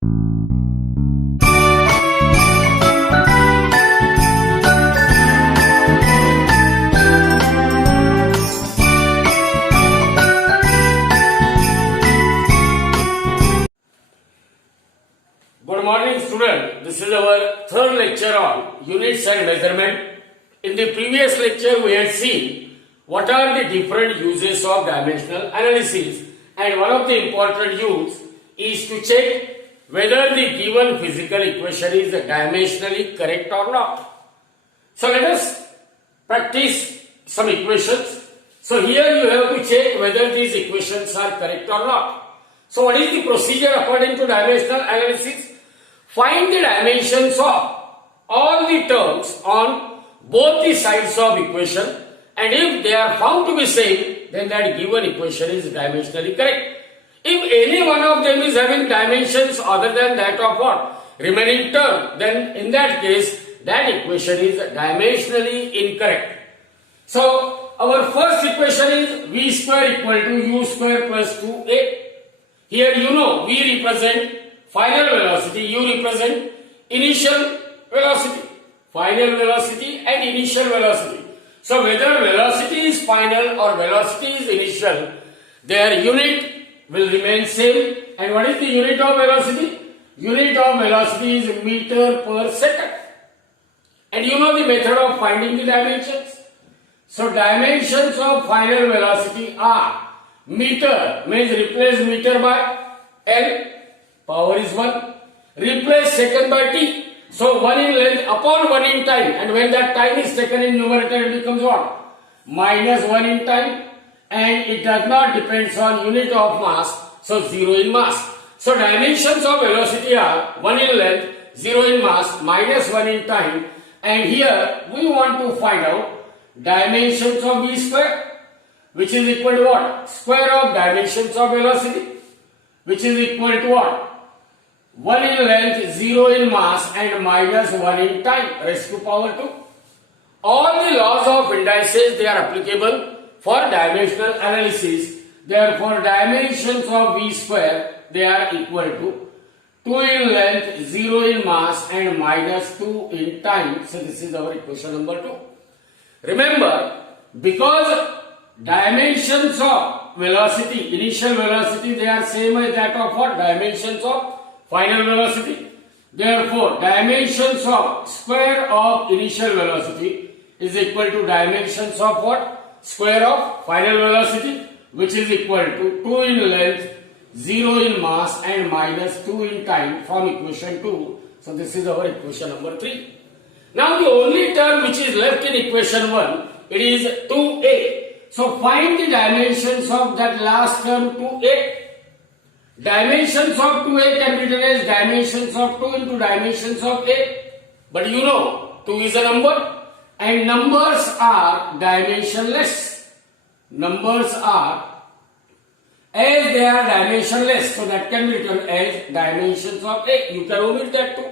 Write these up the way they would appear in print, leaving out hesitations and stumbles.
Good morning, student. This is our third lecture on units and measurement. In the previous lecture, we had seen what are the different uses of dimensional analysis, and one of the important use is to check whether the given physical equation is dimensionally correct or not. So let us practice some equations. So here you have to check whether these equations are correct or not. So what is the procedure according to dimensional analysis? Find the dimensions of all the terms on both the sides of equation, and if they are found to be same, then that given equation is dimensionally correct. If any one of them is having dimensions other than that of what? Remaining term, then in that case, that equation is dimensionally incorrect. So our first equation is v square equal to u square plus 2a. Here you know v represent final velocity, u represent initial velocity. Final velocity and initial velocity. So whether velocity is final or velocity is initial, their unit will remain same. And what is the unit of velocity? Unit of velocity is meter per second. And you know the method of finding the dimensions. So dimensions of final velocity are meter, means replace meter by L, power is 1. Replace second by T. So 1 in length upon 1 in time, and when that time is taken in numerator, it becomes what? Minus 1 in time, and it does not depend on unit of mass, so 0 in mass. So dimensions of velocity are 1 in length, 0 in mass, minus 1 in time, and here we want to find out dimensions of v square, which is equal to what? Square of dimensions of velocity, which is equal to what? 1 in length, 0 in mass, and minus 1 in time, raised to power 2. All the laws of indices, they are applicable for dimensional analysis. Therefore, dimensions of v square, they are equal to 2 in length, 0 in mass, and minus 2 in time. So this is our equation number 2. Remember, because dimensions of velocity, initial velocity, they are same as that of what? Dimensions of final velocity. Therefore, dimensions of square of initial velocity is equal to dimensions of what? Square of final velocity, which is equal to 2 in length, 0 in mass, and minus 2 in time from equation 2. So this is our equation number 3. Now the only term which is left in equation 1, it is 2a. So find the dimensions of that last term 2a. Dimensions of 2a can be written as dimensions of 2 into dimensions of a. But you know, 2 is a number and numbers are dimensionless. Numbers are, as they are dimensionless, so that can be written as dimensions of a. You can omit that too,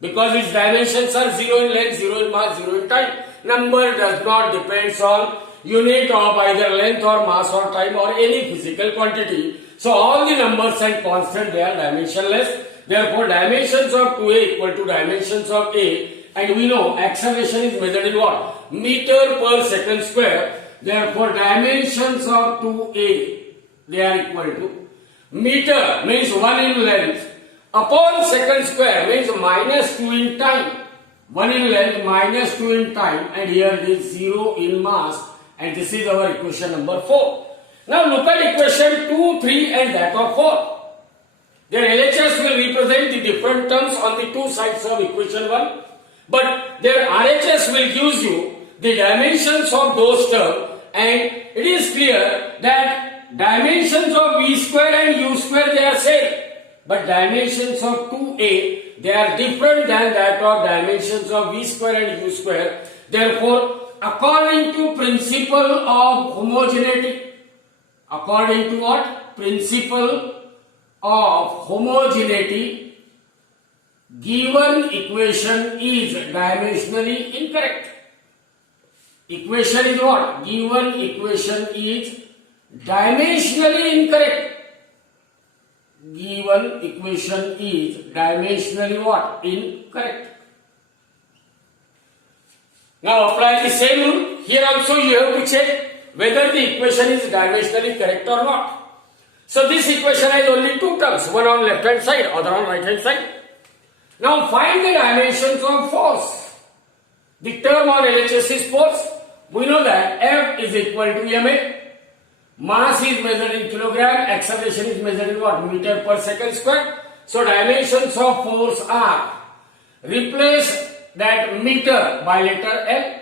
because its dimensions are 0 in length, 0 in mass, 0 in time. Number does not depend on unit of either length or mass or time or any physical quantity. So all the numbers and constant, they are dimensionless. Therefore, dimensions of 2a equal to dimensions of a, and we know acceleration is measured in what? Meter per second square. Therefore, dimensions of 2a, they are equal to meter means 1 in length upon second square means minus 2 in time. 1 in length minus 2 in time, and here it is 0 in mass, and this is our equation number 4. Now look at equation 2, 3 and that of 4. Their LHS will represent the different terms on the two sides of equation 1, but their RHS will give you the dimensions of those terms, and it is clear that dimensions of v square and u square, they are same, but dimensions of 2a, they are different than that of dimensions of v square and u square. Therefore, according to principle of homogeneity, according to what? Principle of homogeneity, given equation is dimensionally incorrect. Equation is what? Given equation is dimensionally incorrect. given equation is dimensionally what? Incorrect. Now apply the same rule. Here also you have to check whether the equation is dimensionally correct or not. So this equation has only two terms, one on left hand side, other on right hand side. Now find the dimensions of force. The term on LHS is force. We know that F is equal to ma. Mass is measured in kilogram, acceleration is measured in what? Meter per second square. So dimensions of force are, replace that meter by letter L,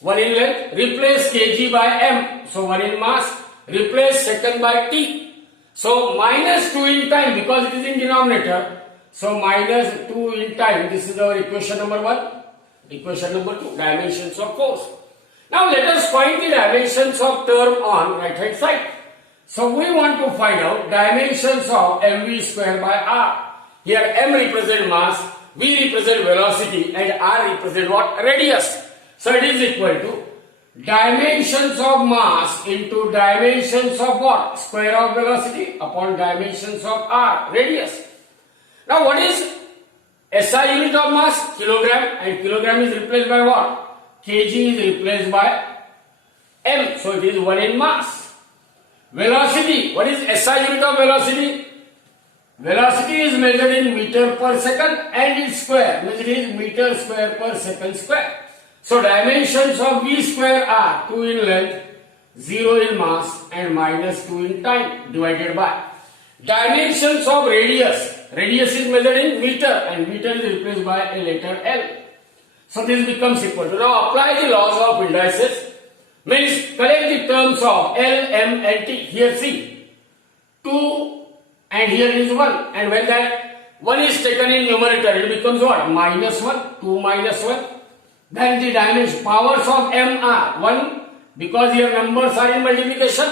1 in length, replace kg by m, so 1 in mass, replace second by t. So minus 2 in time because it is in denominator. So minus 2 in time, this is our equation number 1. Equation number 2, dimensions of force. Now let us find the dimensions of term on right hand side. So we want to find out dimensions of mv square by r. Here m represent mass, v represent velocity and r represent what? Radius. So it is equal to dimensions of mass into dimensions of what? Square of velocity upon dimensions of r, radius. Now what is SI unit of mass? Kilogram, and kilogram is replaced by what? Kg is replaced by m, so it is 1 in mass. Velocity, what is SI unit of velocity? Velocity is measured in meter per second and its square, measured in meter square per second square. So dimensions of v square are 2 in length, 0 in mass and minus 2 in time divided by dimensions of radius. Radius is measured in meter and meter is replaced by a letter L. So this becomes equal to, now apply the laws of indices, means collect the terms of L, M and T. Here see, 2 and here is 1, and when that 1 is taken in numerator it becomes what? Minus 1, 2 minus 1. Then the dimension powers of M are 1 because here numbers are in multiplication,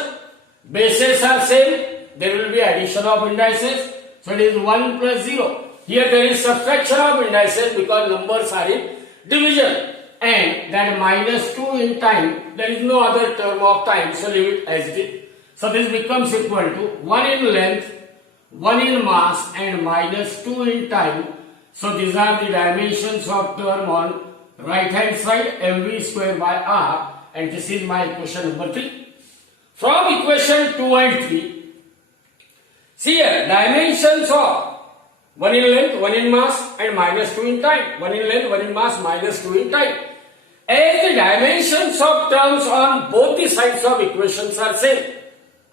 bases are same, there will be addition of indices, so it is 1 plus 0. Here there is subtraction of indices because numbers are in division, and that minus 2 in time, there is no other term of time, so leave it as it is. So this becomes equal to 1 in length, 1 in mass and minus 2 in time. So these are the dimensions of term on right hand side, mv square by r, and this is my equation number 3. From equation 2 and 3, see here dimensions of 1 in length, 1 in mass and minus 2 in time. 1 in length, 1 in mass, minus 2 in time. As the dimensions of terms on both the sides of equations are same,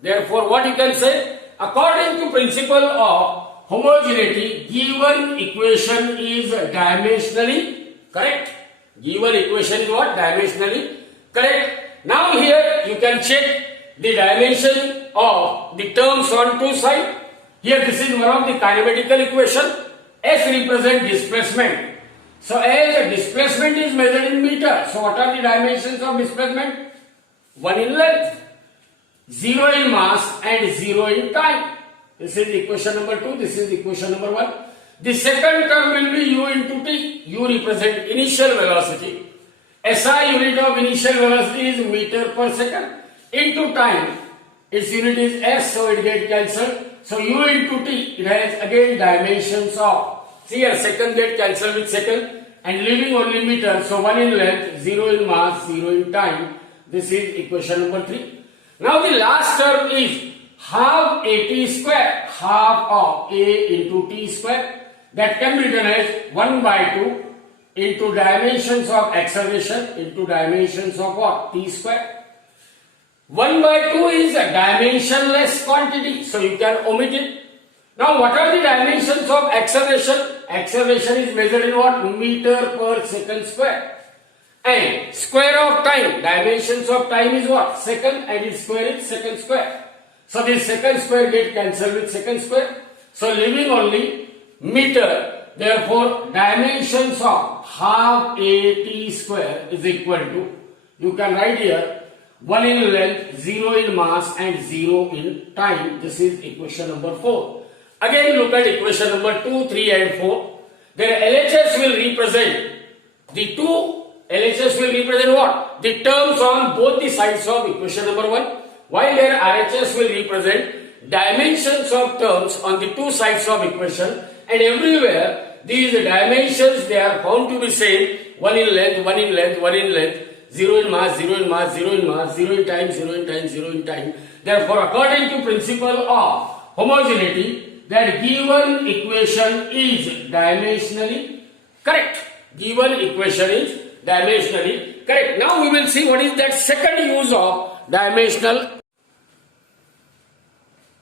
therefore what you can say? According to principle of homogeneity, given equation is dimensionally correct. Given equation is what? Dimensionally correct. Now here you can check the dimension of the terms on two sides. Here this is one of the kinematical equation. S represents displacement. So as the displacement is measured in meter, so what are the dimensions of displacement? 1 in length, 0 in mass and 0 in time. This is equation number 2, this is equation number 1. The second term will be u into t. U represents initial velocity. SI unit of initial velocity is meter per second. Into time, its unit is s, so it gets cancelled. So u into t, it has again dimensions of, see here second get cancelled with second and leaving only meter, so 1 in length, 0 in mass, 0 in time. This is equation number 3. Now the last term is half at square, half of a into t square. That can be written as 1 by 2 into dimensions of acceleration into dimensions of what? T square. 1 by 2 is a dimensionless quantity, so you can omit it. Now what are the dimensions of acceleration? Acceleration is measured in what? Meter per second square. And square of time, dimensions of time is what? Second, and its square is second square. So this second square get cancelled with second square. So leaving only meter, therefore dimensions of half a t square is equal to, you can write here 1 in length, 0 in mass and 0 in time. This is equation number 4. Again look at equation number 2, 3 and 4. Then LHS will represent the two, LHS will represent what? The terms on both the sides of equation number 1. While their RHS will represent dimensions of terms on the two sides of equation, and everywhere these dimensions they are found to be same, one in length, one in length, one in length, 0 in mass, 0 in mass, 0 in mass, 0 in time, 0 in time, 0 in time. Therefore, according to principle of homogeneity, that given equation is dimensionally correct. Given equation is dimensionally correct. Now we will see what is that second use of dimensional.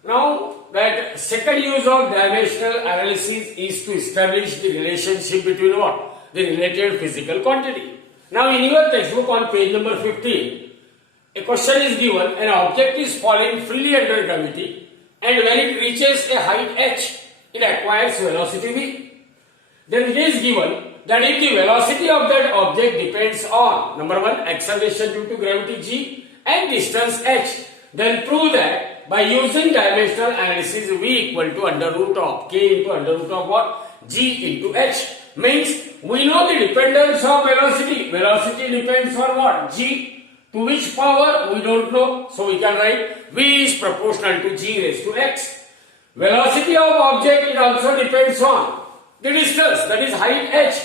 Now that second use of dimensional analysis is to establish the relationship between what? The related physical quantity. Now in your textbook on page number 15, a question is given, an object is falling freely under gravity, and when it reaches a height h, it acquires velocity v. Then it is given that if the velocity of that object depends on, number one, acceleration due to gravity g and distance h, then prove that by using dimensional analysis v equal to under root of k into under root of what? G into h. Means we know the dependence of velocity. Velocity depends on what? G. To which power? We don't know. So we can write v is proportional to g raised to x. Velocity of object, it also depends on the distance, that is height h.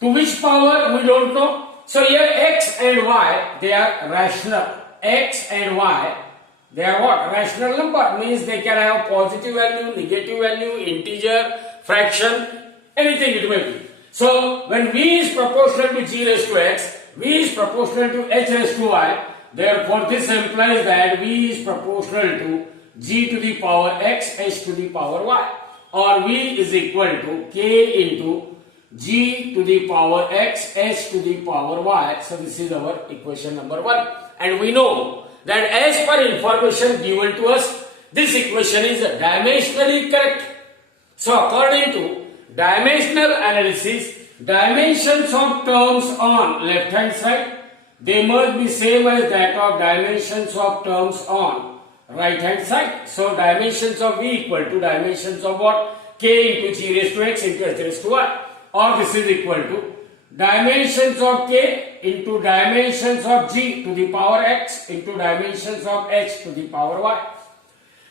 To which power? We don't know. So here x and y, they are rational. X and y, they are what? Rational number. Means they can have positive value, negative value, integer, fraction, anything it may be. So when v is proportional to g raised to x, v is proportional to h raised to y, therefore this implies that v is proportional to g to the power x, h to the power y, or v is equal to k into g to the power x, h to the power y. So this is our equation number 1. And we know that as per information given to us, this equation is dimensionally correct. So according to dimensional analysis, dimensions of terms on left hand side, they must be same as that of dimensions of terms on right hand side. So dimensions of v equal to dimensions of what? K into g raised to x into h raised to y, or this is equal to dimensions of k into dimensions of g to the power x into dimensions of h to the power y.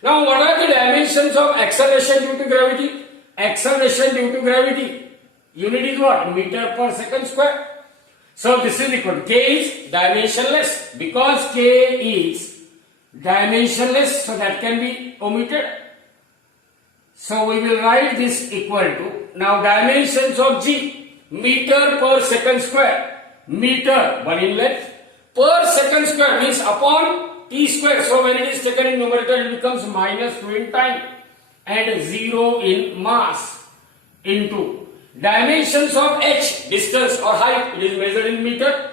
Now what are the dimensions of acceleration due to gravity? Acceleration due to gravity, unit is what? Meter per second square. So this is equal to k is dimensionless. Because k is dimensionless, so that can be omitted. So we will write this equal to, now dimensions of g, meter per second square. Meter, 1 in length, per second square means upon t square. So when it is taken in numerator, it becomes minus 2 in time and 0 in mass into dimensions of h, distance or height, it is measured in meter.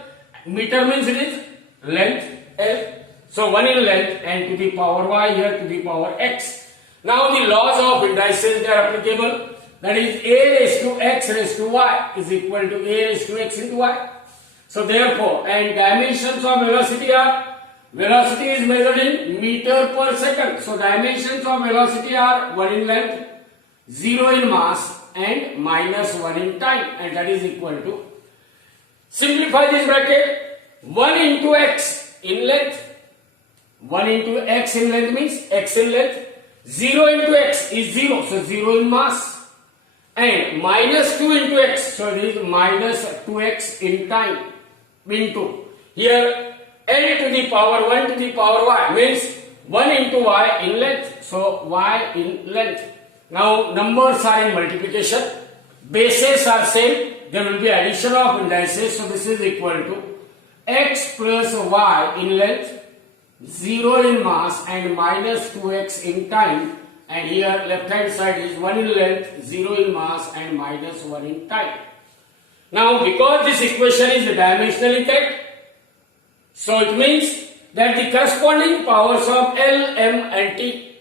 Meter means it is length L. So 1 in length and to the power y here to the power x. Now the laws of indices, they are applicable. That is a raised to x raised to y is equal to a raised to x into y. So therefore, and dimensions of velocity are, velocity is measured in meter per second. So dimensions of velocity are 1 in length, 0 in mass and minus 1 in time, and that is equal to, simplify this bracket, 1 into x in length, 1 into x in length means x in length, 0 into x is 0, so 0 in mass, and minus 2 into x, so it is minus 2x in time, into, here L to the power 1 to the power y means 1 into y in length, so y in length. Now numbers are in multiplication, bases are same, there will be addition of indices, so this is equal to x plus y in length, 0 in mass and minus 2x in time, and here left hand side is 1 in length, 0 in mass and minus 1 in time. Now because this equation is dimensionally correct, so it means that the corresponding powers of L, M and T,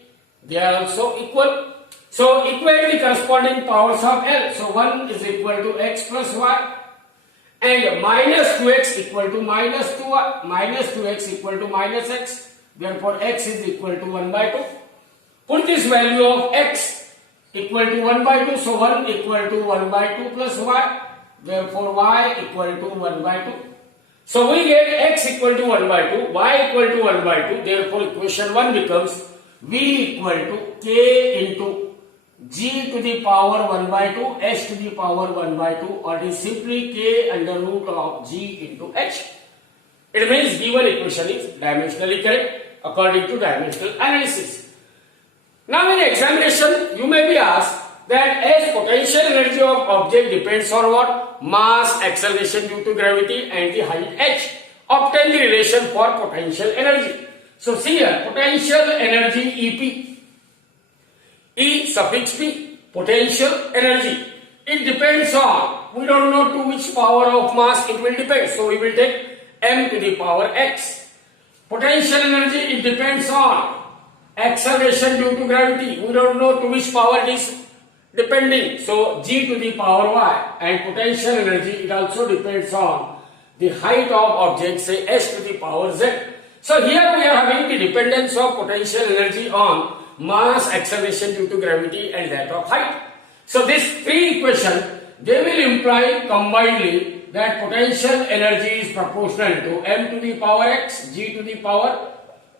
they are also equal. So equate the corresponding powers of L. So 1 is equal to x plus y and minus 2x equal to minus 2y, minus 2x equal to minus x. Therefore x is equal to 1 by 2. Put this value of x equal to 1 by 2. So 1 equal to 1 by 2 plus y. Therefore y equal to 1 by 2. So we get x equal to 1 by 2, y equal to 1 by 2. Therefore equation 1 becomes V equal to K into G to the power 1 by 2 H to the power 1 by 2, or it is simply K under root of G into H. It means given equation is dimensionally correct according to dimensional analysis. Now in examination you may be asked that as potential energy of object depends on what? Mass, acceleration due to gravity and the height h. Obtain the relation for potential energy. So see here, potential energy EP. E suffix P, potential energy. It depends on, we don't know to which power of mass it will depend. So we will take m to the power x. Potential energy, it depends on acceleration due to gravity. We don't know to which power it is depending. So g to the power y. And potential energy, it also depends on the height of object, say h to the power z. So here we are having the dependence of potential energy on mass, acceleration due to gravity and that of height. So these three equations, they will imply combinedly that potential energy is proportional to m to the power x, g to the power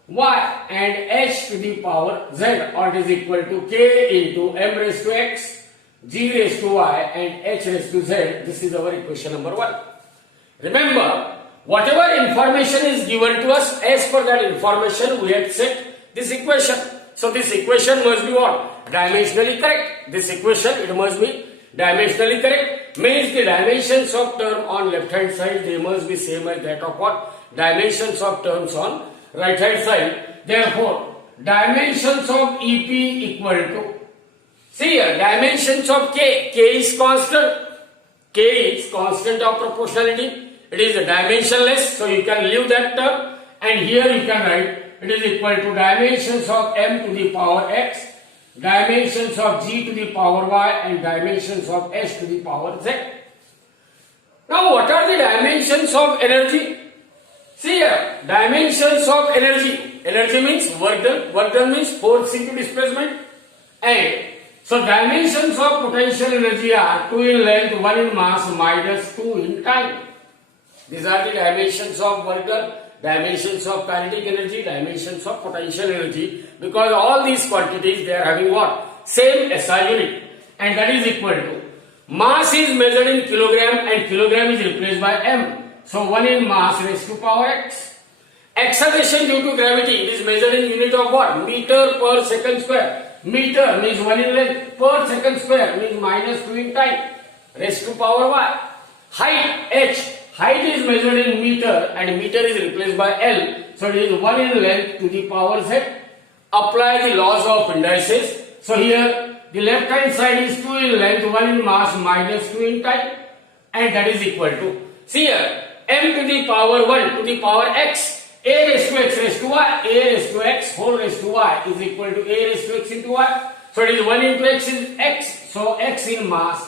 y and h to the power z, or it is equal to k into m raised to x, g raised to y and h raised to z. This is our equation number 1. Remember, whatever information is given to us, as per that information we have set this equation. So this equation must be what? Dimensionally correct. This equation, it must be dimensionally correct. Means the dimensions of term on left hand side, they must be same as that of what? Dimensions of terms on right hand side. Therefore, dimensions of EP equal to, see here, dimensions of K. K is constant. K is constant of proportionality. It is dimensionless, so you can leave that term, and here you can write it is equal to dimensions of m to the power x, dimensions of g to the power y and dimensions of h to the power z. Now what are the dimensions of energy? See here, dimensions of energy. Energy means work done. Work done means force into displacement. And so dimensions of potential energy are 2 in length, 1 in mass minus 2 in time. These are the dimensions of work done, dimensions of kinetic energy, dimensions of potential energy, because all these quantities, they are having what? Same SI unit, and that is equal to, mass is measured in kilogram and kilogram is replaced by m. So 1 in mass raised to power x. Acceleration due to gravity, it is measured in unit of what? Meter per second square. Meter means 1 in length, per second square means minus 2 in time, raised to power y. Height h. Height is measured in meter and meter is replaced by L. So it is 1 in length to the power z. Apply the laws of indices. So here the left hand side is 2 in length, 1 in mass minus 2 in time, and that is equal to, see here, m to the power 1 to the power x, a raised to x raised to y, a raised to x whole raised to y is equal to a raised to x into y. So it is 1 into x is x, so x in mass,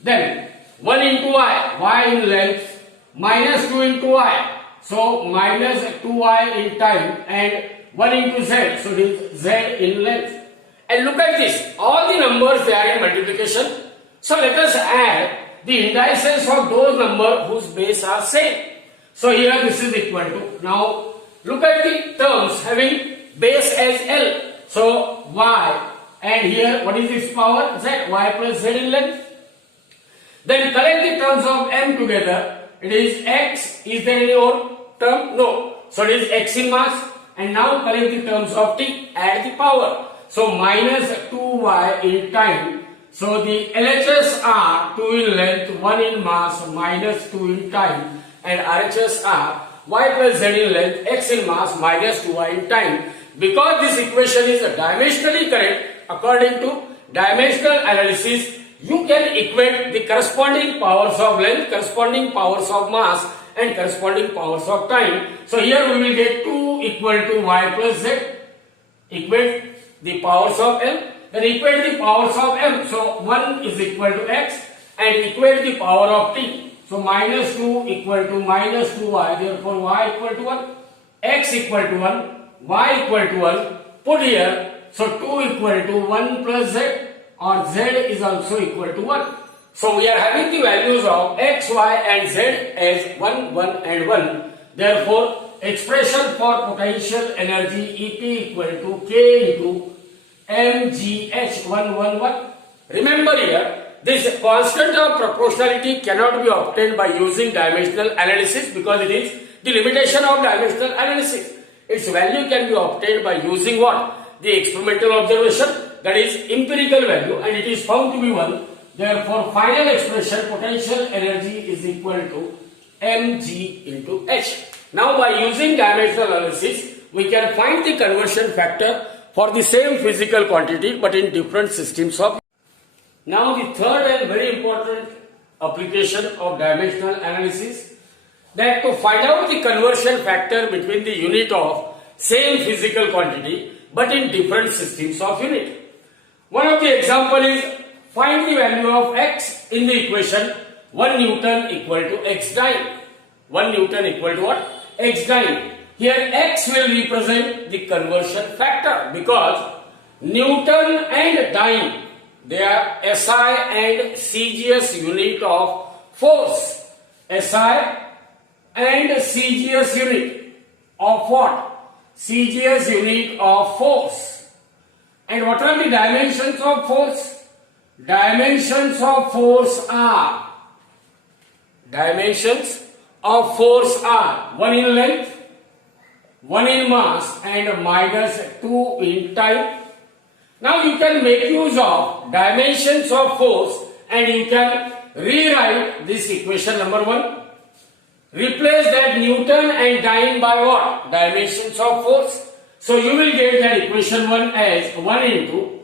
then 1 into y, y in length, minus 2 into y, so minus 2y in time, and 1 into z, so it is z in length. And look at this, all the numbers they are in multiplication. So let us add the indices of those numbers whose base are same. So here this is equal to, now look at the terms having base as L. So y, and here what is this power? Z, y plus z in length. Then collect the terms of m together. It is x. Is there any odd term? No. So it is x in mass. And now collect the terms of t. Add the power. So minus 2y in time. So the LHS are 2 in length, 1 in mass, minus 2 in time. And RHS are y plus z in length, x in mass, minus 2y in time. Because this equation is dimensionally correct, according to dimensional analysis, you can equate the corresponding powers of length, corresponding powers of mass and corresponding powers of time. So here we will get 2 equal to y plus z. Equate the powers of m, then equate the powers of m. So 1 is equal to x and equate the power of t. So minus 2 equal to minus 2y, therefore y equal to 1, x equal to 1, y equal to 1. Put here, so 2 equal to 1 plus z, or z is also equal to 1. So we are having the values of x, y and z as 1, 1 and 1. Therefore expression for potential energy EP equal to K into mgh111. Remember here, this constant of proportionality cannot be obtained by using dimensional analysis because it is the limitation of dimensional analysis. Its value can be obtained by using what? The experimental observation, that is empirical value, and it is found to be 1. Therefore, final expression potential energy is equal to mg into h. Now, by using dimensional analysis, we can find the conversion factor for the same physical quantity but in different systems of. Now, the third and very important application of dimensional analysis, that to find out the conversion factor between the unit of same physical quantity but in different systems of unit. One of the example is find the value of x in the equation 1 Newton equal to x dyne. 1 Newton equal to what? X dyne. Here x will represent the conversion factor because Newton and dyne, they are SI and CGS unit of force. SI and CGS unit of what? CGS unit of force. And what are the dimensions of force? Dimensions of force are 1 in length, 1 in mass, and minus 2 in time. Now you can make use of dimensions of force and you can rewrite this equation number 1. Replace that Newton and dyne by what? Dimensions of force. So you will get that equation 1 as 1 into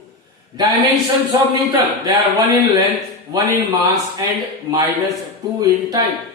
dimensions of Newton. They are 1 in length, 1 in mass, and minus 2 in time.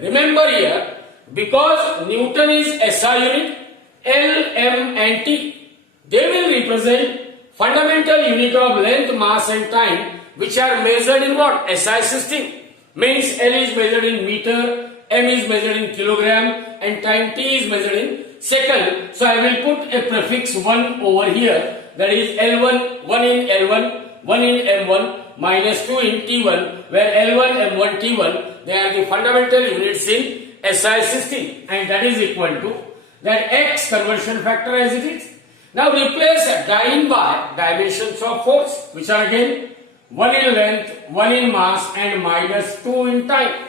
Remember here, because Newton is SI unit, L, M and T, they will represent fundamental unit of length, mass and time which are measured in what? SI system. Means L is measured in meter, M is measured in kilogram and time T is measured in second. So I will put a prefix 1 over here, that is L1, 1 in L1, 1 in M1 minus 2 in T1, where L1, M1, T1, they are the fundamental units in SI system, and that is equal to that X conversion factor as it is. Now replace dyne by dimensions of force, which are again 1 in length, 1 in mass and minus 2 in time.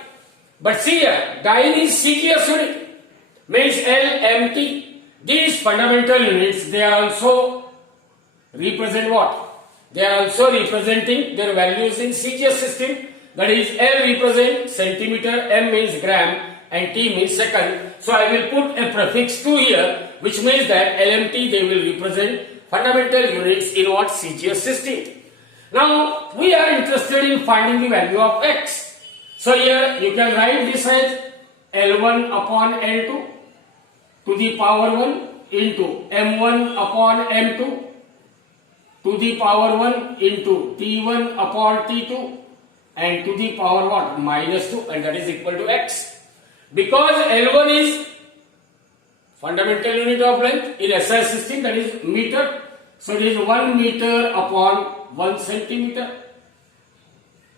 But see here, dyne is CGS unit, means LMT. These fundamental units, they are also represent what? They are also representing their values in CGS system. That is, L represents centimeter, M means gram and T means second. So I will put a prefix 2 here, which means that LMT, they will represent fundamental units in what? CGS system. Now we are interested in finding the value of X. So here you can write this as L1 upon L2 to the power 1 into M1 upon M2 to the power 1 into T1 upon T2 and to the power what? Minus 2, and that is equal to X. Because L1 is fundamental unit of length in SI system, that is meter. So it is 1 meter upon 1 centimeter.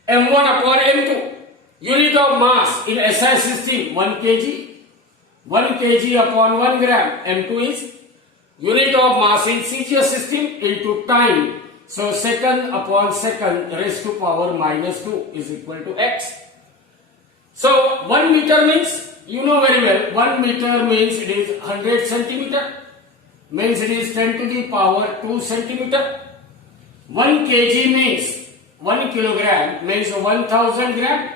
M1 upon M2. Unit of mass in SI system 1 kg. 1 kg upon 1 gram. M2 is unit of mass in CGS system into time. So second upon second raised to power minus 2 is equal to X. So 1 meter means, you know very well, 1 meter means it is 100 centimeter. Means it is 10 to the power 2 centimeter. 1 kg means 1 kilogram means 1000 gram.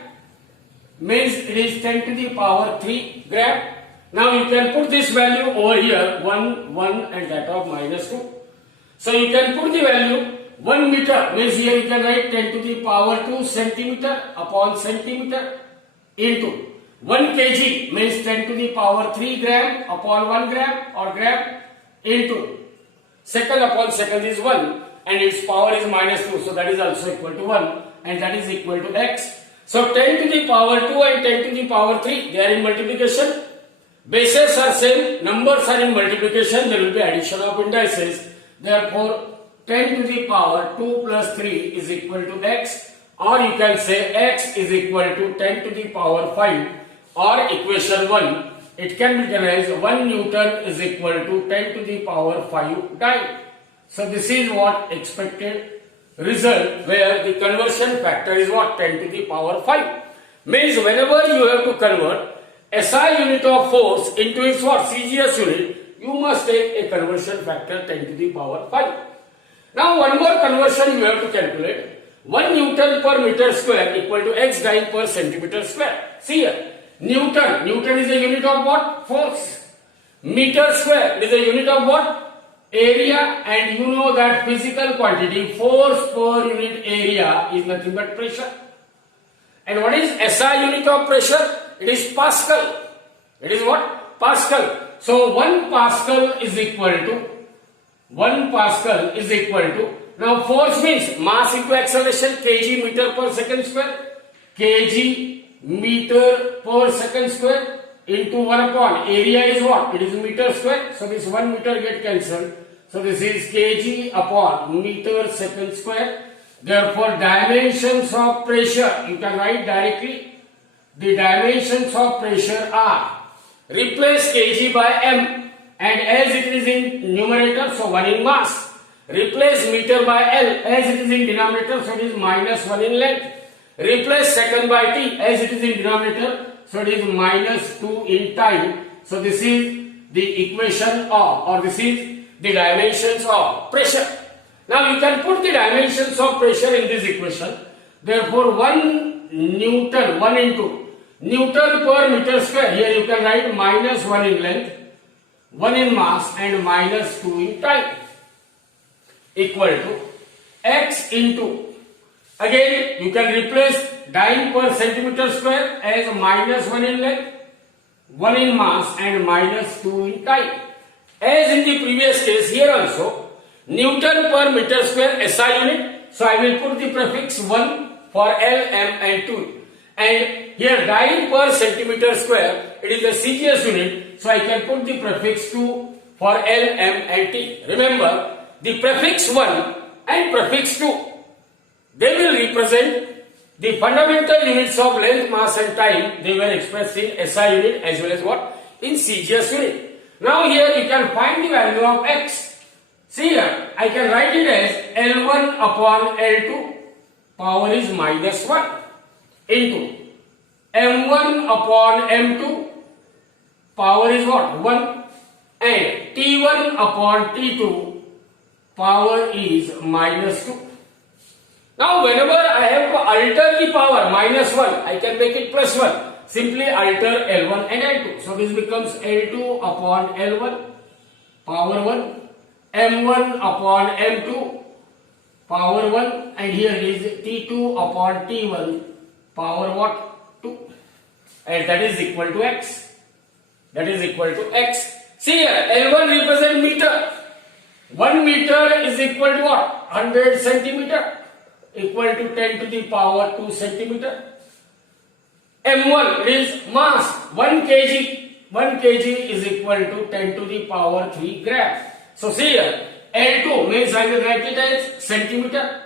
Means it is 10 to the power 3 gram. Now you can put this value over here, 1, 1 and that of minus 2. So you can put the value 1 meter, means here you can write 10 to the power 2 centimeter upon centimeter into 1 kg means 10 to the power 3 gram upon 1 gram or gram into second upon second is 1 and its power is minus 2. So that is also equal to 1 and that is equal to X. So 10 to the power 2 and 10 to the power 3, they are in multiplication. Bases are same, numbers are in multiplication, there will be addition of indices. Therefore, 10 to the power 2 plus 3 is equal to X, or you can say X is equal to 10 to the power 5, or equation 1, it can be written as 1 Newton is equal to 10 to the power 5 dyne. So this is what expected result, where the conversion factor is what? 10 to the power 5. Means whenever you have to convert SI unit of force into its what? CGS unit, you must take a conversion factor 10 to the power 5. Now one more conversion you have to calculate. 1 Newton per meter square equal to x dyne per centimeter square. See here, Newton is a unit of what? Force. Meter square is a unit of what? Area, and you know that physical quantity, force per unit area, is nothing but pressure. And what is SI unit of pressure? It is Pascal. It is what? Pascal. So 1 Pascal is equal to now force means mass into acceleration, kg meter per second square, kg meter per second square into 1 upon area is what? It is meter square. So this 1 meter get cancelled. So this is kg upon meter second square. Therefore dimensions of pressure, you can write directly. The dimensions of pressure are, replace kg by m, and as it is in numerator, so 1 in mass. Replace meter by L, as it is in denominator, so it is minus 1 in length. Replace second by T, as it is in denominator, so it is minus 2 in time. So this is the equation of, or this is the dimensions of pressure. Now you can put the dimensions of pressure in this equation. Therefore 1 Newton, 1 into Newton per meter square, here you can write minus 1 in length, 1 in mass, and minus 2 in time, equal to x into, again you can replace dyne per centimeter square as minus 1 in length, 1 in mass, and minus 2 in time. As in the previous case, here also Newton per meter square SI unit, so I will put the prefix 1 for L, M and 2. And here dyne per centimeter square, it is a CGS unit, so I can put the prefix 2 for L, M and T. Remember, the prefix 1 and prefix 2, they will represent the fundamental units of length, mass and time. They were expressed in SI unit as well as what? In CGS unit. Now here you can find the value of x. See here, I can write it as L1 upon L2, power is minus 1, into M1 upon M2, power is what? 1, and T1 upon T2, power is minus 2. Now whenever I have to alter the power minus 1, I can make it plus 1. Simply alter L1 and L2. So this becomes L2 upon L1, power 1, M1 upon M2, power 1, and here is T2 upon T1, power what? 2. And that is equal to x. That is equal to x. See here, L1 represent meter. 1 meter is equal to what? 100 centimeter, equal to 10 to the power 2 centimeter. M1 is mass, 1 kg. 1 kg is equal to 10 to the power 3 gram. So see here, L2 means I will write it as centimeter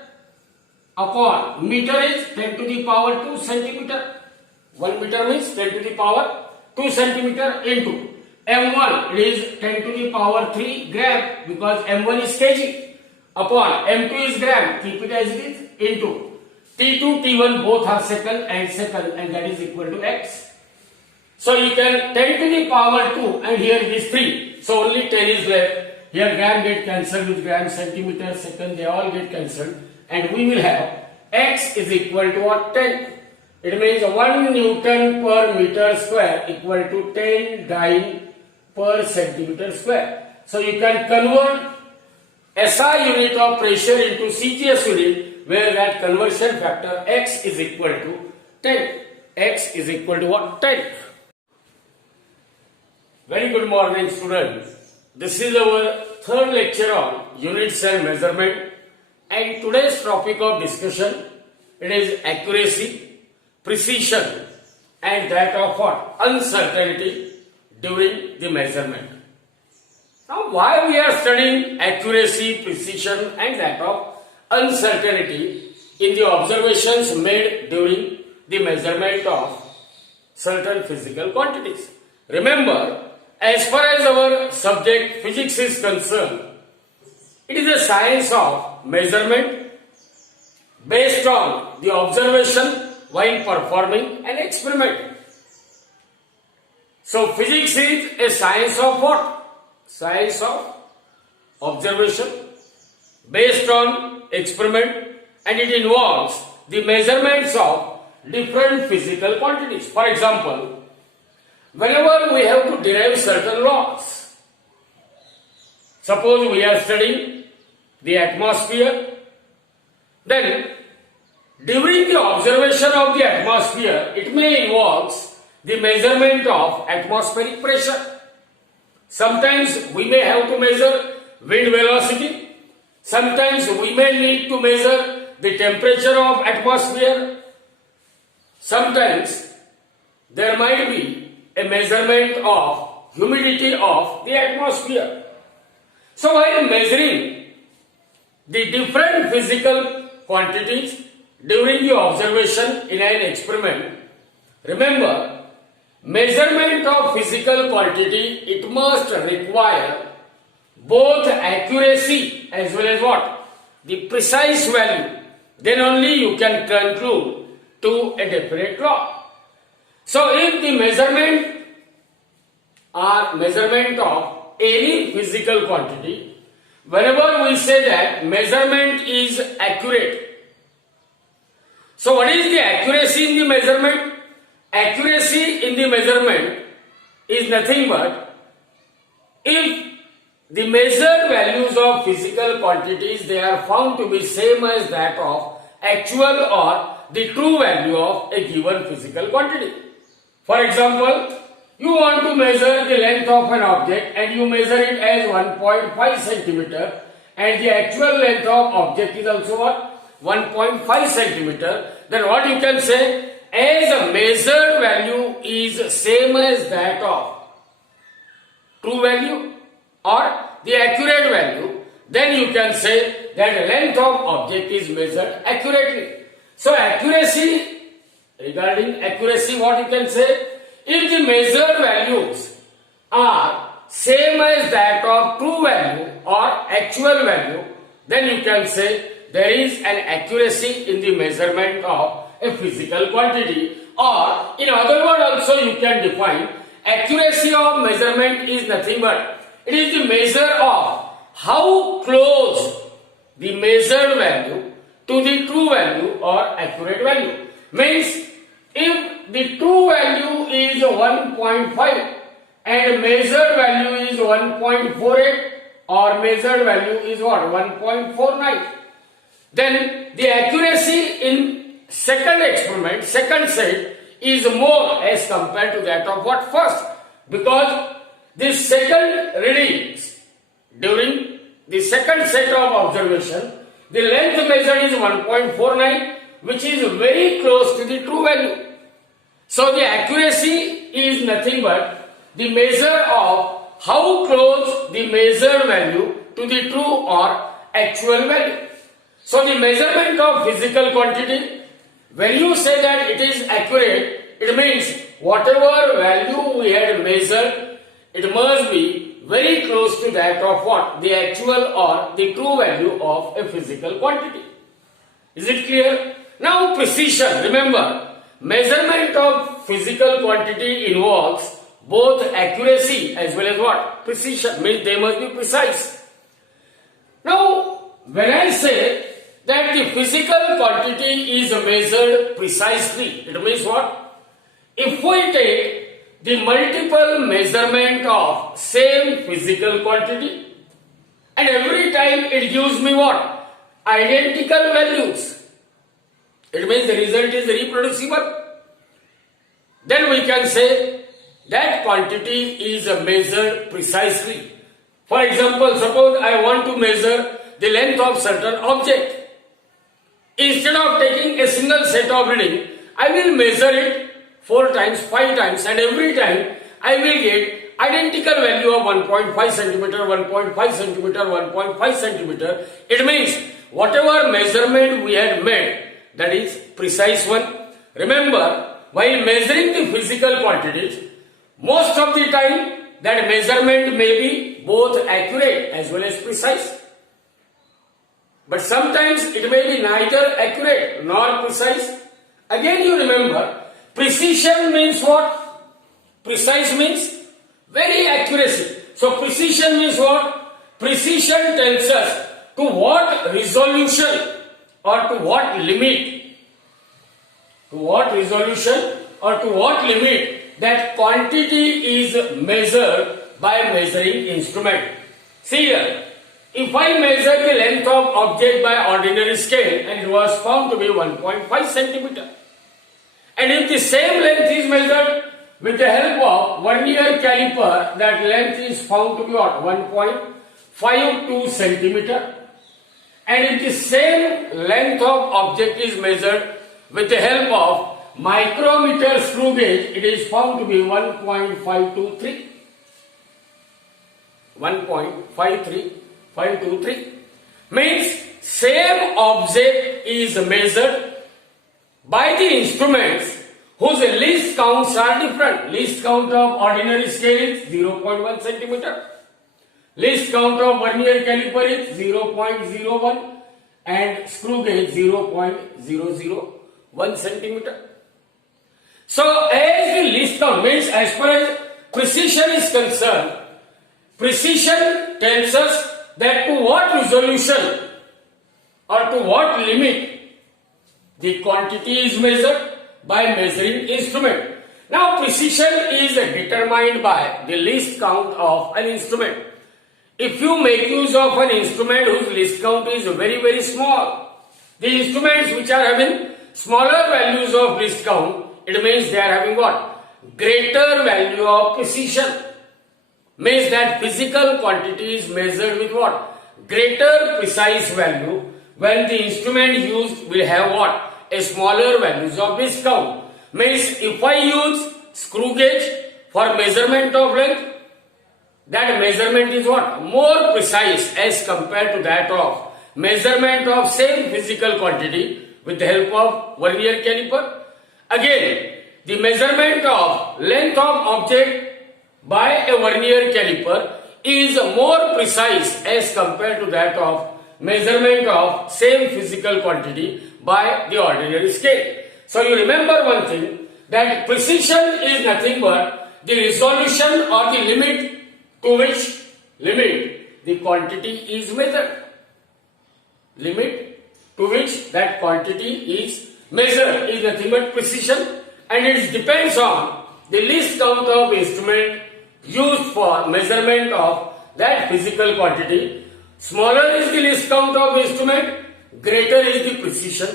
upon meter is 10 to the power 2 centimeter. 1 meter means 10 to the power 2 centimeter into M1 is 10 to the power 3 gram, because M1 is kg, upon M2 is gram, keep it as it is, into T2, T1 both are second, and that is equal to x. So you can 10 to the power 2, and here it is 3, so only 10 is left. Here gram get cancelled with gram, centimeter, second, they all get cancelled, and we will have x is equal to what? 10. It means 1 Newton per meter square equal to 10 dyne per centimeter square. So you can convert SI unit of pressure into CGS unit, where that conversion factor x is equal to 10. X is equal to what? 10. Very good morning, students. This is our third lecture on unit cell measurement, and today's topic of discussion, it is accuracy, precision, and that of what? Uncertainty during the measurement. Now, why we are studying accuracy, precision, and that of uncertainty in the observations made during the measurement of certain physical quantities? Remember, as far as our subject physics is concerned, it is a science of measurement based on the observation while performing an experiment. So physics is a science of what? Science of observation based on experiment, and it involves the measurements of different physical quantities. For example, whenever we have to derive certain laws, suppose we are studying the atmosphere, then during the observation of the atmosphere, it may involve the measurement of atmospheric pressure. Sometimes we may have to measure wind velocity. Sometimes we may need to measure the temperature of atmosphere. Sometimes there might be a measurement of humidity of the atmosphere. So while measuring the different physical quantities during the observation in an experiment, remember, measurement of physical quantity, it must require both accuracy as well as what? The precise value. Then only you can conclude to a definite law. So if the measurement of any physical quantity, whenever we say that measurement is accurate, so what is the accuracy in the measurement? Accuracy in the measurement is nothing but if the measured values of physical quantities, they are found to be same as that of actual or the true value of a given physical quantity. For example, you want to measure the length of an object and you measure it as 1.5 centimeter, and the actual length of object is also what? 1.5 centimeter. Then what you can say? As a measured value is same as that of true value or the accurate value, then you can say that the length of object is measured accurately. So accuracy, regarding accuracy, what you can say? If the measured values are same as that of true value or actual value, then you can say there is an accuracy in the measurement of a physical quantity. Or in other words also you can define accuracy of measurement is nothing but it is the measure of how close the measured value to the true value or accurate value. Means if the true value is 1.5 and measured value is 1.48 or measured value is what? 1.49, then the accuracy in second experiment, second set is more as compared to that of what? First. Because the second readings during the second set of observation, the length measured is 1.49, which is very close to the true value. So the accuracy is nothing but the measure of how close the measured value to the true or actual value. So the measurement of physical quantity, when you say that it is accurate, it means whatever value we had measured, it must be very close to that of what? The actual or the true value of a physical quantity. Is it clear? Now precision. Remember, measurement of physical quantity involves both accuracy as well as what? Precision. Means they must be precise. Now, when I say that the physical quantity is measured precisely, it means what? If we take the multiple measurement of same physical quantity and every time it gives me what? Identical values. It means the result is reproducible. Then we can say that quantity is measured precisely. For example, suppose I want to measure the length of certain object. Instead of taking a single set of reading, I will measure it 4 times, 5 times, and every time I will get identical value of 1.5 centimeter, 1.5 centimeter, 1.5 centimeter. It means whatever measurement we had made, that is precise one. Remember, while measuring the physical quantities, Most of the time, that measurement may be both accurate as well as precise. But sometimes it may be neither accurate nor precise. Again, you remember, precision means what? Precise means very accuracy. So precision means what? Precision tells us to what resolution or to what limit. To what resolution or to what limit that quantity is measured by measuring instrument. See here, if I measure the length of object by ordinary scale and it was found to be 1.5 centimeter, and if the same length is measured with the help of vernier caliper, that length is found to be what? 1.52 centimeter. And if the same length of object is measured with the help of micrometer screw gauge, it is found to be 1.523. 1.523 means same object is measured by the instruments whose least counts are different. Least count of ordinary scale is 0.1 centimeter. Least count of vernier caliper is 0.01 and screw gauge 0.001 centimeter. So as the least count means as far as precision is concerned, precision tells us that to what resolution or to what limit the quantity is measured by measuring instrument. Now precision is determined by the least count of an instrument. If you make use of an instrument whose least count is very small, the instruments which are having smaller values of least count, it means they are having what? Greater value of precision. Means that physical quantity is measured with what? Greater precise value, when the instrument used will have what? A smaller values of least count. Means if I use screw gauge for measurement of length, that measurement is what? More precise as compared to that of measurement of same physical quantity with the help of vernier caliper. Again, the measurement of length of object by a vernier caliper is more precise as compared to that of measurement of same physical quantity by the ordinary scale. So you remember one thing, that precision is nothing but the resolution or the limit to which the quantity is measured. Limit to which that quantity is measured is nothing but precision, and it depends on the least count of instrument used for measurement of that physical quantity. Smaller is the least count of instrument, greater is the precision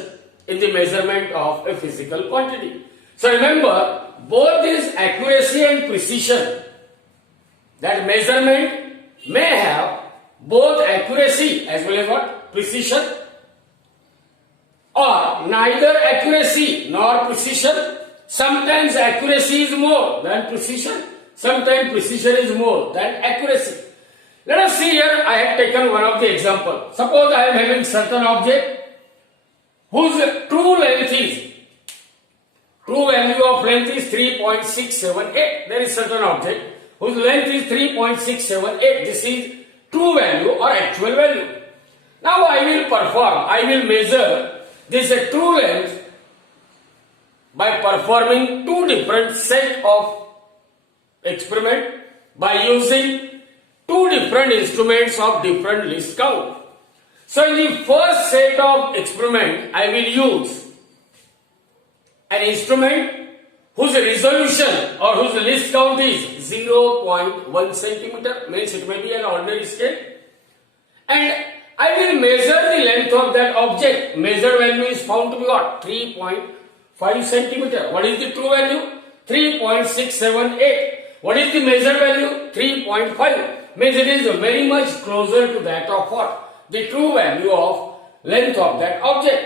in the measurement of a physical quantity. So remember, both this accuracy and precision, that measurement may have both accuracy as well as what? Precision, or neither accuracy nor precision. Sometimes accuracy is more than precision, sometimes precision is more than accuracy. Let us see here, I have taken one of the example. Suppose I am having certain object whose true value of length is 3.678. There is certain object whose length is 3.678. This is true value or actual value. Now I will measure this true length by performing two different set of experiment by using two different instruments of different least count. So in the first set of experiment, I will use an instrument whose resolution or whose least count is 0.1 centimeter, means it may be an ordinary scale, and I will measure the length of that object. Measured value is found to be what? 3.5 centimeter. What is the true value? 3.678. What is the measured value? 3.5. Means it is very much closer to that of what? The true value of length of that object,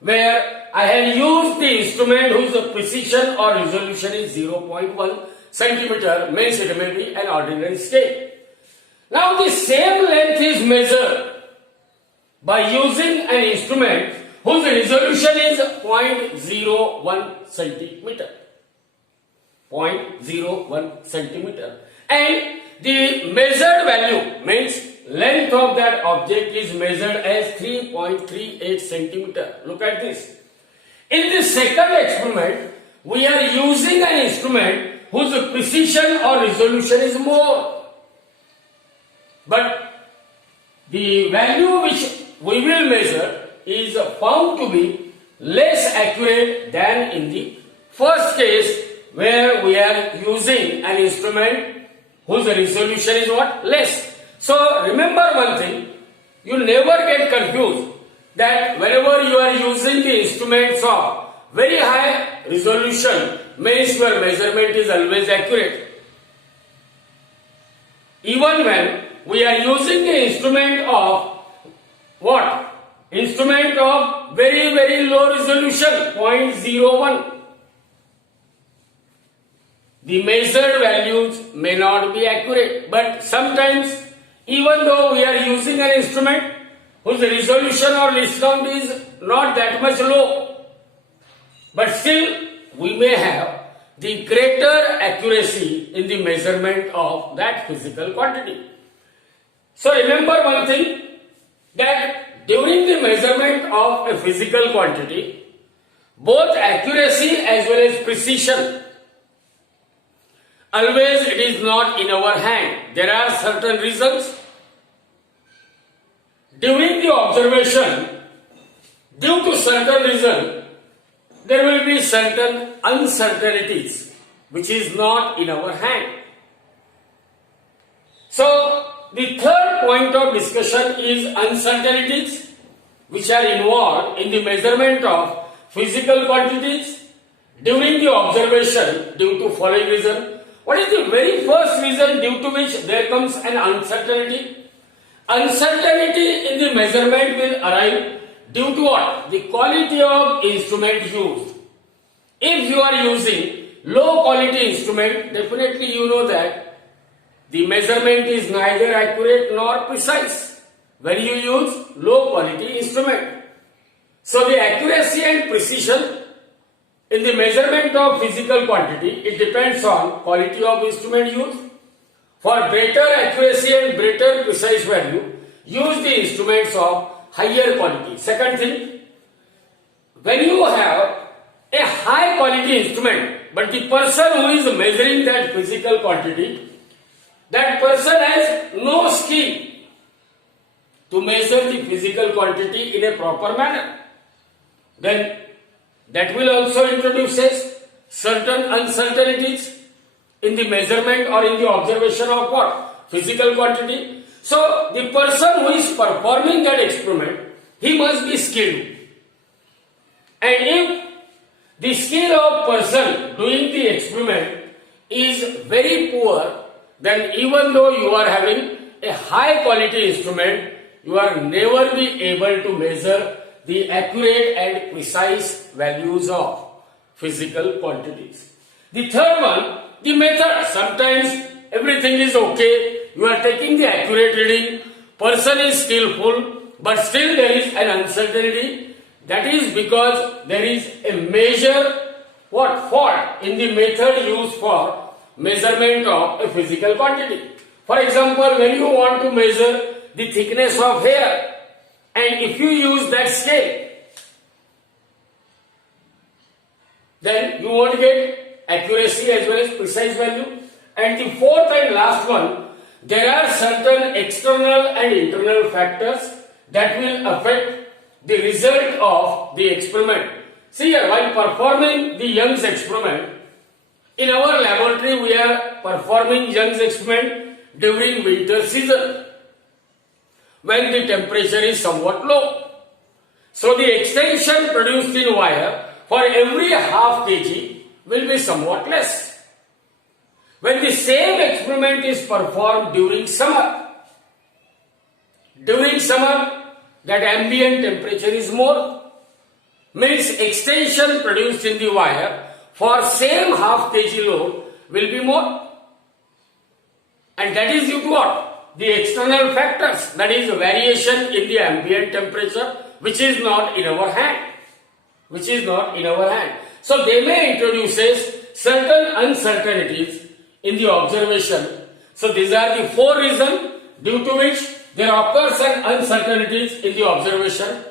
where I had used the instrument whose precision or resolution is 0.1 centimeter, means it may be an ordinary scale. Now the same length is measured by using an instrument whose resolution is 0.01 centimeter. 0.01 centimeter. And the measured value means length of that object is measured as 3.38 centimeter. Look at this. In the second experiment, we are using an instrument whose precision or resolution is more. But the value which we will measure is found to be less accurate than in the first case, where we are using an instrument whose resolution is what? Less. So remember one thing, you never get confused that whenever you are using the instruments of very high resolution means your measurement is always accurate. Even when we are using the instrument of what? Instrument of very, very low resolution, 0.01. The measured values may not be accurate, but sometimes even though we are using an instrument whose resolution or least count is not that much low, but still we may have the greater accuracy in the measurement of that physical quantity. So remember one thing, that during the measurement of a physical quantity, both accuracy as well as precision, always it is not in our hand. There are certain reasons. During the observation, due to certain reason, there will be certain uncertainties which is not in our hand. So, the third point of discussion is uncertainties which are involved in the measurement of physical quantities during the observation due to following reason. What is the very first reason due to which there comes an uncertainty? Uncertainty in the measurement will arise due to what? The quality of instrument used. If you are using low quality instrument, definitely you know that the measurement is neither accurate nor precise when you use low quality instrument. So the accuracy and precision in the measurement of physical quantity, it depends on quality of instrument used. For greater accuracy and greater precise value, use the instruments of higher quality. Second thing, when you have a high quality instrument, but the person who is measuring that physical quantity, that person has no skill to measure the physical quantity in a proper manner, then that will also introduces certain uncertainties in the measurement or in the observation of what? Physical quantity. So, the person who is performing that experiment, he must be skilled. And if the skill of person doing the experiment is very poor, then even though you are having a high quality instrument, you are never be able to measure the accurate and precise values of physical quantities. The third one, the method. Sometimes everything is okay, you are taking the accurate reading, person is skillful, but still there is an uncertainty. That is because there is a major fault in the method used for measurement of a physical quantity. For example, when you want to measure the thickness of hair, and if you use that scale, then you won't get accuracy as well as precise value. And the fourth and last one, there are certain external and internal factors that will affect the result of the experiment. See here, while performing the Young's experiment, in our laboratory we are performing Young's experiment during winter season, when the temperature is somewhat low. So the extension produced in wire for every half kg will be somewhat less. When the same experiment is performed during summer, that ambient temperature is more, means extension produced in the wire for same half kg load will be more. And that is due to what? The external factors, that is variation in the ambient temperature, which is not in our hand. So they may introduce certain uncertainties in the observation. So these are the four reasons due to which there occurs an uncertainties in the observation.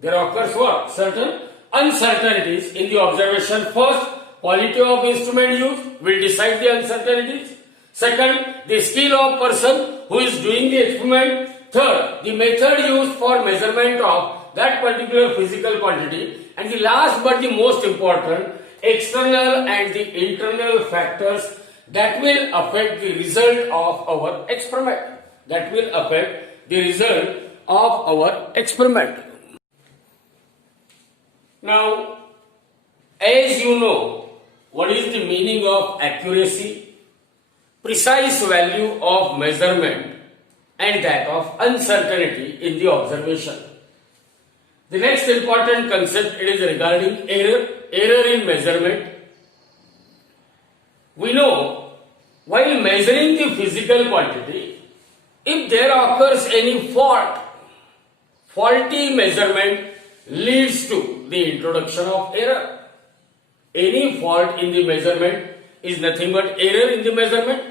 There occurs what? Certain uncertainties in the observation. First, quality of instrument used will decide the uncertainties. Second, the skill of person who is doing the experiment. Third, the method used for measurement of that particular physical quantity. And the last but the most important, external and the internal factors that will affect the result of our experiment. That will affect the result of our experiment. Now, as you know, what is the meaning of accuracy? Precise value of measurement and that of uncertainty in the observation. The next important concept is regarding error in measurement. We know while measuring the physical quantity, if there occurs any faulty measurement leads to the introduction of error. Any fault in the measurement is nothing but error in the measurement,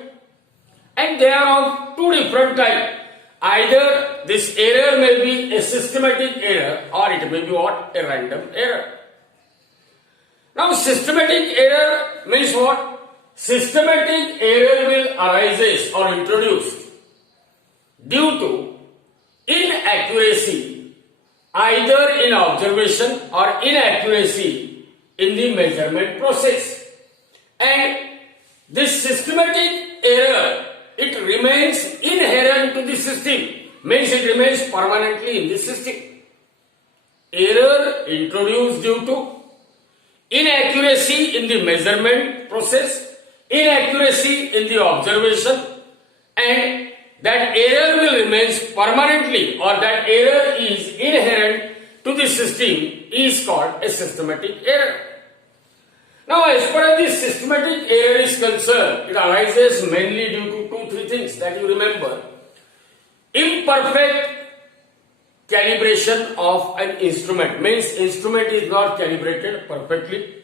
and they are of two different types. Either this error may be a systematic error or it may be what? A random error. Now systematic error means what? Systematic error will arises or introduced due to inaccuracy either in observation or inaccuracy in the measurement process. And this systematic error, it remains inherent to the system, means it remains permanently in the system. Error introduced due to inaccuracy in the measurement process, inaccuracy in the observation, and that error will remain permanently or that error is inherent to the system is called a systematic error. Now, as far as this systematic error is concerned, it arises mainly due to three things that you remember. Imperfect calibration of an instrument, means instrument is not calibrated perfectly,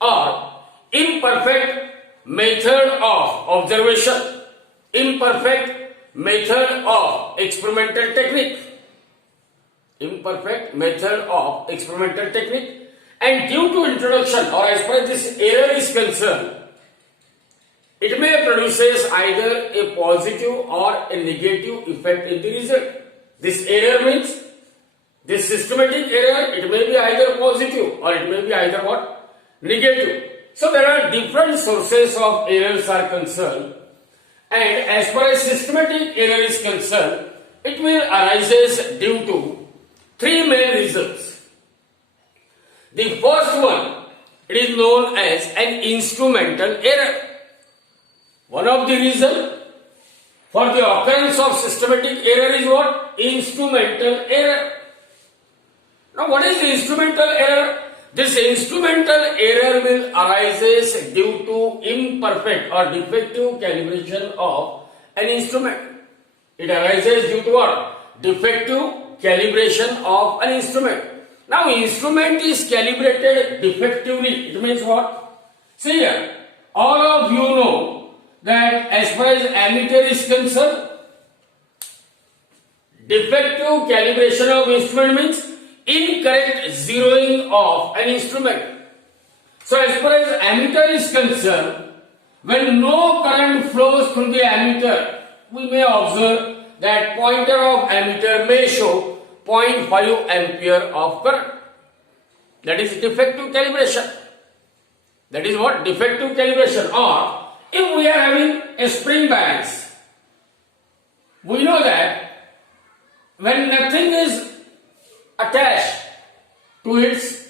or imperfect method of observation, imperfect method of experimental technique, imperfect method of experimental technique. And due to introduction or as far as this error is concerned, it may produces either a positive or a negative effect in the result. This error means, this systematic error, it may be either positive or it may be either what? Negative. So there are different sources of errors are concerned, and as far as systematic error is concerned, it will arises due to three main reasons. The first one, it is known as an instrumental error. One of the reasons for the occurrence of systematic error is what? Instrumental error. Now what is the instrumental error? This instrumental error will arises due to imperfect or defective calibration of an instrument. It arises due to what? Defective calibration of an instrument. Now instrument is calibrated defectively. It means what? See here, all of you know that as far as ammeter is concerned, defective calibration of instrument means incorrect zeroing of an instrument. So as far as ammeter is concerned, when no current flows through the ammeter, we may observe that pointer of ammeter may show 0.5 ampere of current. That is defective calibration. That is what? Defective calibration. Or if we are having a spring balance, we know that when nothing is attached to its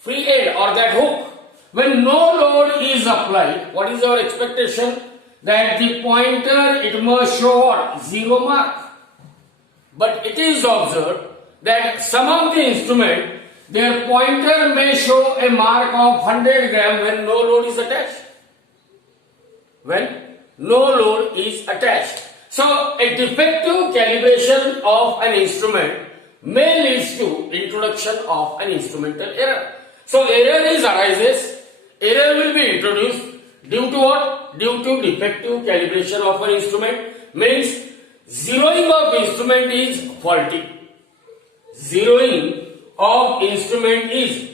free end or that hook, when no load is applied, what is our expectation? That the pointer, it must show what? 0 mark. But it is observed that some of the instrument, their pointer may show a mark of 100 gram when no load is attached. When no load is attached. So a defective calibration of an instrument may lead to introduction of an instrumental error. So error is arises error will be introduced due to what? Due to defective calibration of an instrument, means zeroing of instrument is faulty. Zeroing of instrument is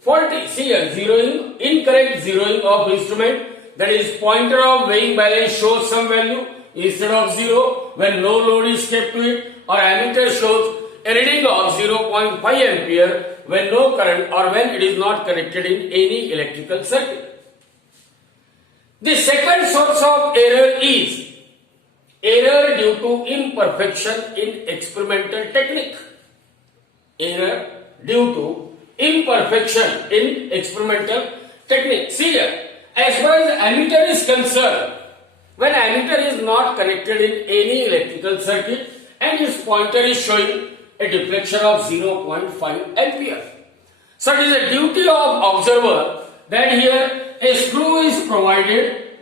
faulty. See here, zeroing, incorrect zeroing of instrument, that is pointer of weighing balance shows some value instead of 0 when no load is kept to it, or ammeter shows a reading of 0.5 ampere when no current or when it is not connected in any electrical circuit. The second source of error is error due to imperfection in experimental technique. Error due to imperfection in experimental technique. See here, as far as ammeter is concerned, when ammeter is not connected in any electrical circuit and its pointer is showing a deflection of 0.5 ampere. So it is a duty of observer that here a screw is provided.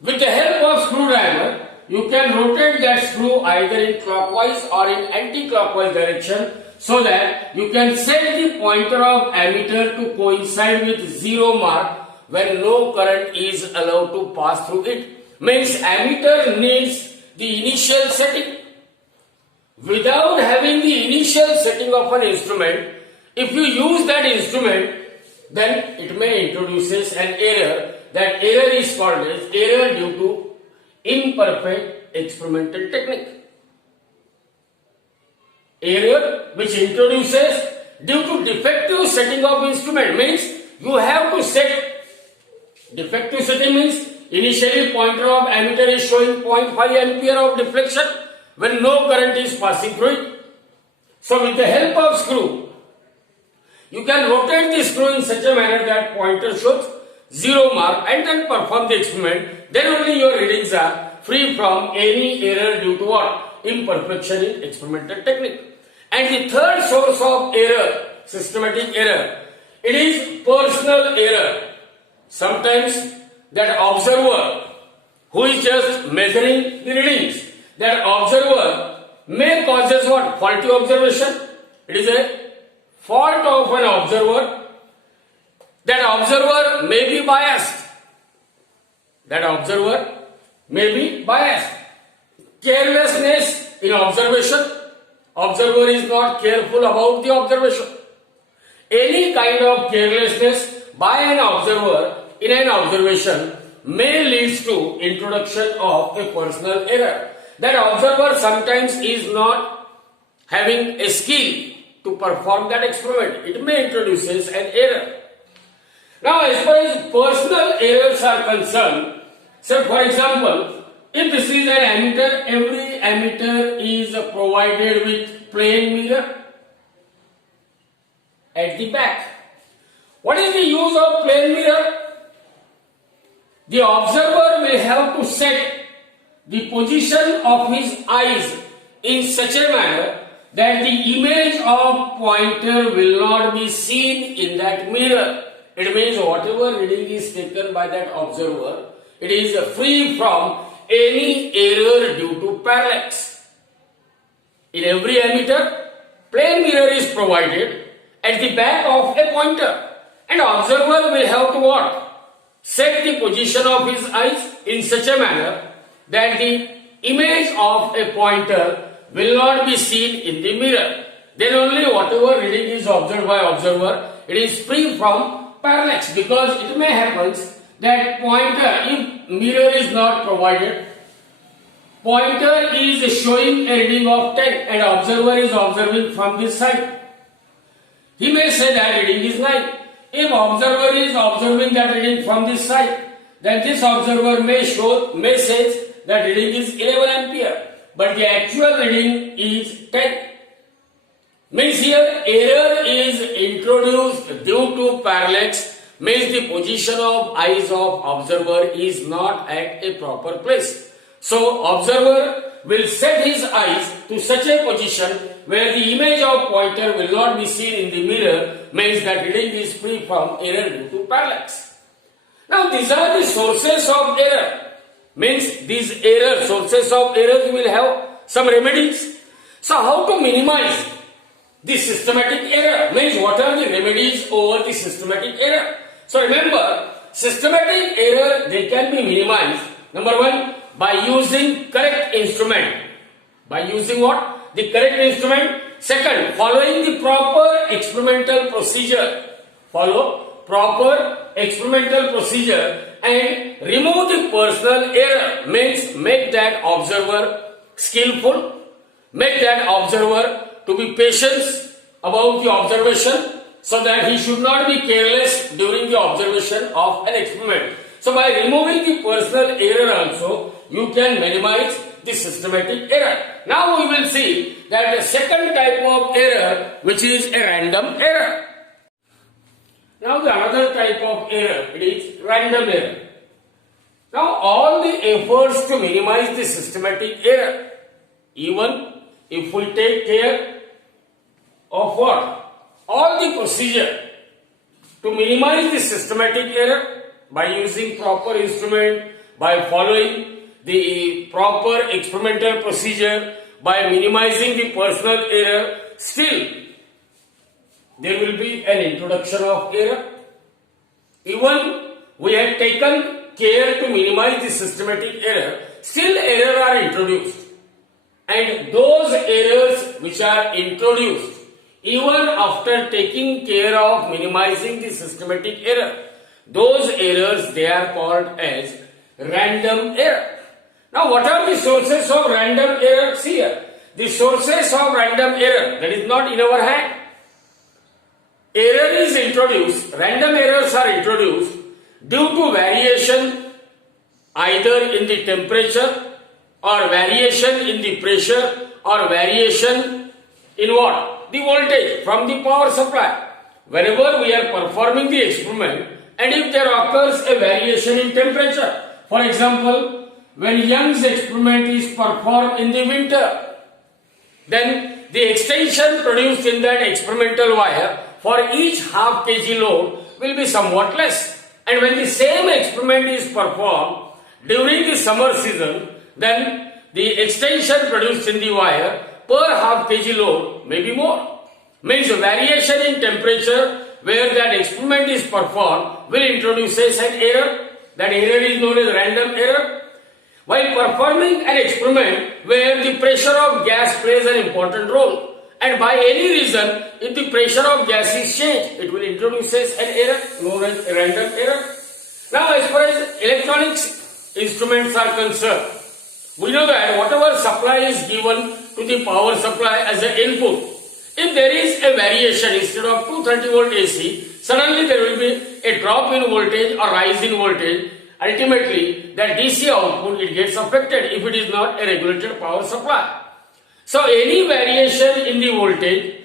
With the help of screwdriver, you can rotate that screw either in clockwise or in anti-clockwise direction so that you can set the pointer of ammeter to coincide with 0 mark when no current is allowed to pass through it. Means ammeter needs the initial setting. Without having the initial setting of an instrument, if you use that instrument, then it may introduces an error. That error is called as error due to imperfect experimental technique. Error which introduces due to defective setting of instrument, means you have to set. Defective setting means initially pointer of ammeter is showing 0.5 ampere of deflection when no current is passing through it. So with the help of screw, you can rotate the screw in such a manner that pointer shows 0 mark and then perform the experiment. Then only your readings are free from any error due to what? Imperfection in experimental technique. And the third source of error, systematic error, it is personal error. Sometimes that observer who is just measuring the readings, that observer may causes what? Faulty observation. It is a fault of an observer. That observer may be biased. That observer may be biased. Carelessness in observation. Observer is not careful about the observation. Any kind of carelessness by an observer in an observation may lead to introduction of a personal error. That observer sometimes is not having a skill to perform that experiment. It may introduces an error. Now, as far as personal errors are concerned, so for example, if this is an ammeter, every ammeter is provided with plane mirror at the back. What is the use of plane mirror? The observer will have to set the position of his eyes in such a manner that the image of pointer will not be seen in that mirror. It means whatever reading is taken by that observer, it is free from any error due to parallax. In every ammeter, plane mirror is provided at the back of a pointer, and observer will have to what? Set the position of his eyes in such a manner that the image of a pointer will not be seen in the mirror. Then only whatever reading is observed by observer, it is free from parallax, because it may happen that pointer, if mirror is not provided, pointer is showing a reading of 10 and observer is observing from this side. He may say that reading is 9. If observer is observing that reading from this side, then this observer may say that reading is 11 ampere, but the actual reading is 10. Means here error is introduced due to parallax, means the position of eyes of observer is not at a proper place. So observer will set his eyes to such a position where the image of pointer will not be seen in the mirror, means that reading is free from error due to parallax. Now these are the sources of error. Means these sources of errors will have some remedies. So how to minimize the systematic error? Means what are the remedies over the systematic error? So remember, systematic error, they can be minimized. Number one, by using correct instrument. By using what? The correct instrument. Second, following the proper experimental procedure. Follow proper experimental procedure and remove the personal error. Means make that observer skillful, make that observer to be patient about the observation, so that he should not be careless during the observation of an experiment. So by removing the personal error also, you can minimize the systematic error. Now we will see that the second type of error, which is a random error. Now the another type of error, it is random error. Now all the efforts to minimize the systematic error, even if we take care of what? All the procedure to minimize the systematic error by using proper instrument, by following the proper experimental procedure, by minimizing the personal error, still there will be an introduction of error. Even we have taken care to minimize the systematic error, still error are introduced. And those errors which are introduced, even after taking care of minimizing the systematic error, those errors, they are called as random error. Now what are the sources of random errors here? The sources of random error, that is not in our hand. Error is introduced, random errors are introduced due to variation either in the temperature or variation in the pressure or variation in what? The voltage from the power supply. Whenever we are performing the experiment and if there occurs a variation in temperature, for example, when Young's experiment is performed in the winter, then the extension produced in that experimental wire for each half kg load will be somewhat less. And when the same experiment is performed during the summer season, then the extension produced in the wire per half kg load may be more. Means variation in temperature where that experiment is performed will introduce an error. That error is known as random error. While performing an experiment where the pressure of gas plays an important role, and by any reason, if the pressure of gas is changed, it will introduce an error known as a random error. Now, as far as electronics instruments are concerned, we know that whatever supply is given to the power supply as an input, if there is a variation, instead of 230 volt AC, suddenly there will be a drop in voltage or rise in voltage. Ultimately, that DC output, it gets affected if it is not a regulated power supply. So any variation in the voltage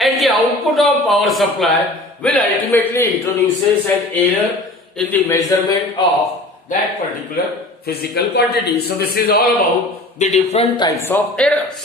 and the output of power supply will ultimately introduce an error in the measurement of that particular physical quantity. So this is all about the different types of errors.